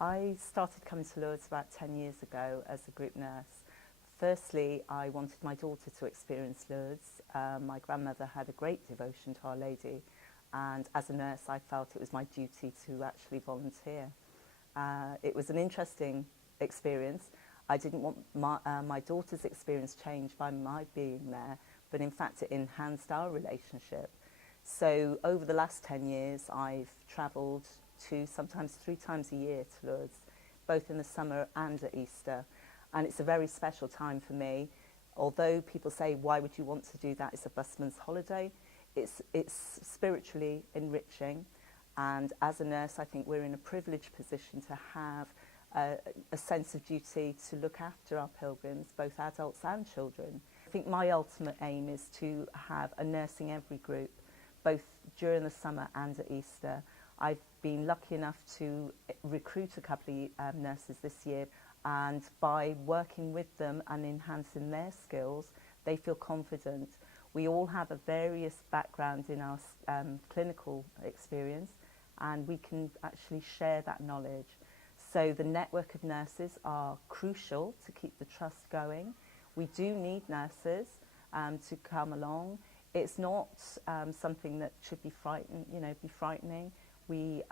I started coming to Lourdes about 10 years ago as a group nurse. Firstly, I wanted my daughter to experience Lourdes. My grandmother had a great devotion to Our Lady, and as a nurse I felt it was my duty to actually volunteer. It was an interesting experience. I didn't want my daughter's experience changed by my being there, but in fact it enhanced our relationship. So over the last 10 years I've travelled sometimes 3 times a year to Lourdes, both in the summer and at Easter. And it's a very special time for me. Although people say, why would you want to do that? It's a busman's holiday. It's spiritually enriching. And as a nurse, I think we're in a privileged position to have a sense of duty to look after our pilgrims, both adults and children. I think my ultimate aim is to have a nurse in every group, both during the summer and at Easter. I've been lucky enough to recruit a couple of nurses this year, and by working with them and enhancing their skills, they feel confident. We all have a various background in our clinical experience, and we can actually share that knowledge. So the network of nurses are crucial to keep the trust going. We do need nurses to come along. It's not something that should be frightening. We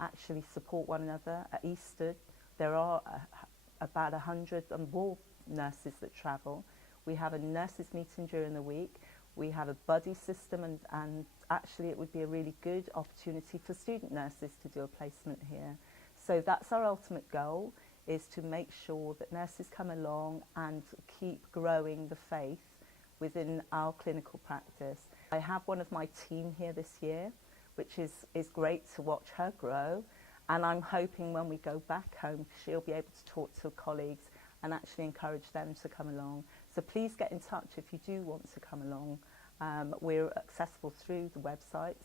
actually support one another. At Easter, there are about 100 and more nurses that travel. We have a nurses meeting during the week. We have a buddy system, and actually it would be a really good opportunity for student nurses to do a placement here. So that's our ultimate goal, is to make sure that nurses come along and keep growing the faith within our clinical practice. I have one of my team here this year, which is great to watch her grow, and I'm hoping when we go back home she'll be able to talk to colleagues and actually encourage them to come along. So please get in touch if you do want to come along. We're accessible through the websites.